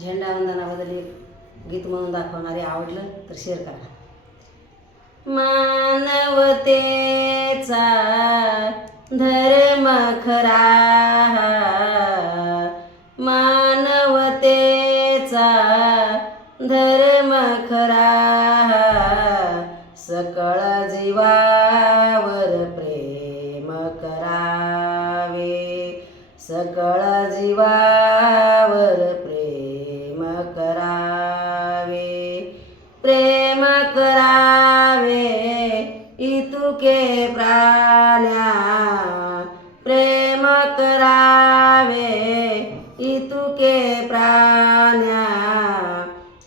झेंडा वंदनाबद्दल एक गीत म्हणून दाखवणारे आवडलं तर शेअर करा. मानवतेचा धर्म खरा मानवतेचा धर्म खरा सकळ जीवावर प्रेम करावे सकळ जीवा इतुके प्राण्या प्रेम करावे इतुके प्राण्या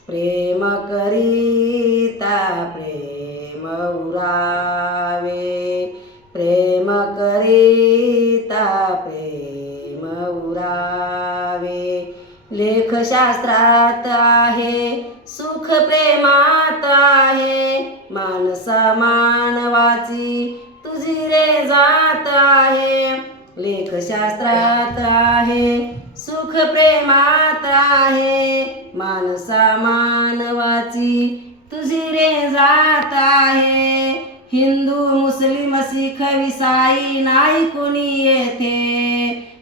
प्रेम करीता प्रेम उरावे प्रेम करीता प्रेम उरावे. लेखशास्त्रात आहे सुख प्रेमात आहे मानसा मानवाची तुझी रे जात आहे. लेखशास्त्रात आहे सुख प्रेमात आहे. मानसा मानवाची तुझी रे जात आहे. हिंदू मुस्लिम सिख विसाई नाही कोणी येथे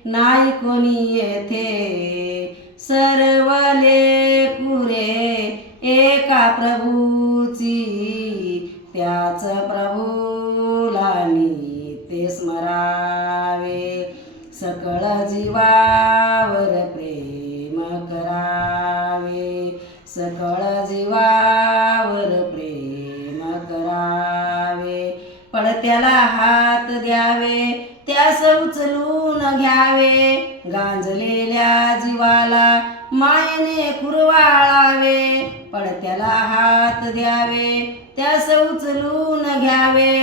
नाही कोणी येथे. सर्वले पुरे एका प्रभू त्याच प्रभूला ते स्मरावे. सकळ जीवावर प्रेम करावे. सकळ जीवावर प्रेम करावे. पडत्याला हात द्यावे त्यास उचलून घ्यावे. गांजलेल्या जीवाला मायने कुरवाळावे पडत्याला हात द्यावे त्यास उचलून घ्यावे.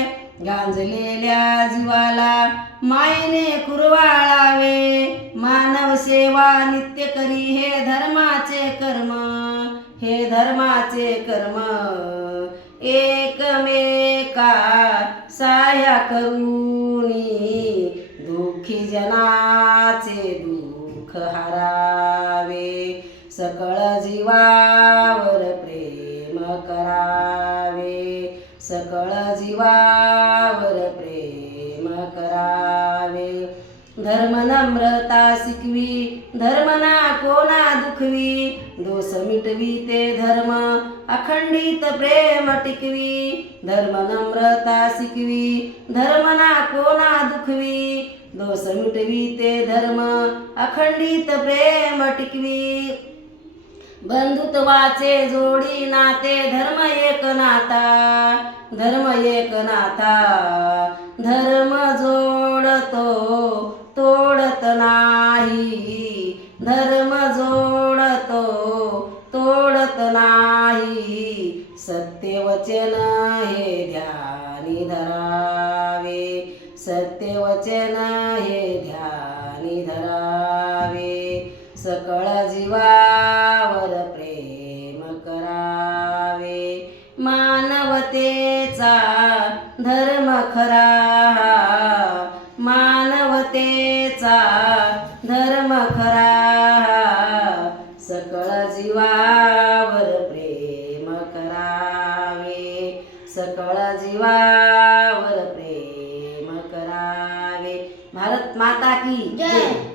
गांजलेल्या जीवाला मायने कुरवाळावे मानव सेवा नित्य करी हे धर्माचे कर्म हे धर्माचे कर्म. एकमेका साया करूनी दुःखी जनाचे दुःख हारा सकळ जीवावर प्रेम करावे. सकळ जीवावर प्रेम करावे. धर्म नम्रता शिकवी धर्म ना कोणा दुखवी. दोष मिटवी ते धर्म अखंडित प्रेम टिकवी. धर्म नम्रता शिकवी धर्म ना कोणा दुखवी. दोष मिटवी ते धर्म अखंडित प्रेम टिकवी. बंधुत्वाचे जोडी नाते धर्म एक नाता धर्म एक नाता. धर्म जोडतो तोडत नाही. धर्म जोडतो तोडत नाही. सत्य वचन हे ध्यानी धरावे. सत्य वचन हे ध्यानी धरावे. सकळ जीवा मानवतेचा धर्म खरा. मानवतेचा धर्म खरा. सकळ जीवावर प्रेम करावे. सकळ जीवावर प्रेम करावे. भारत माता की जय.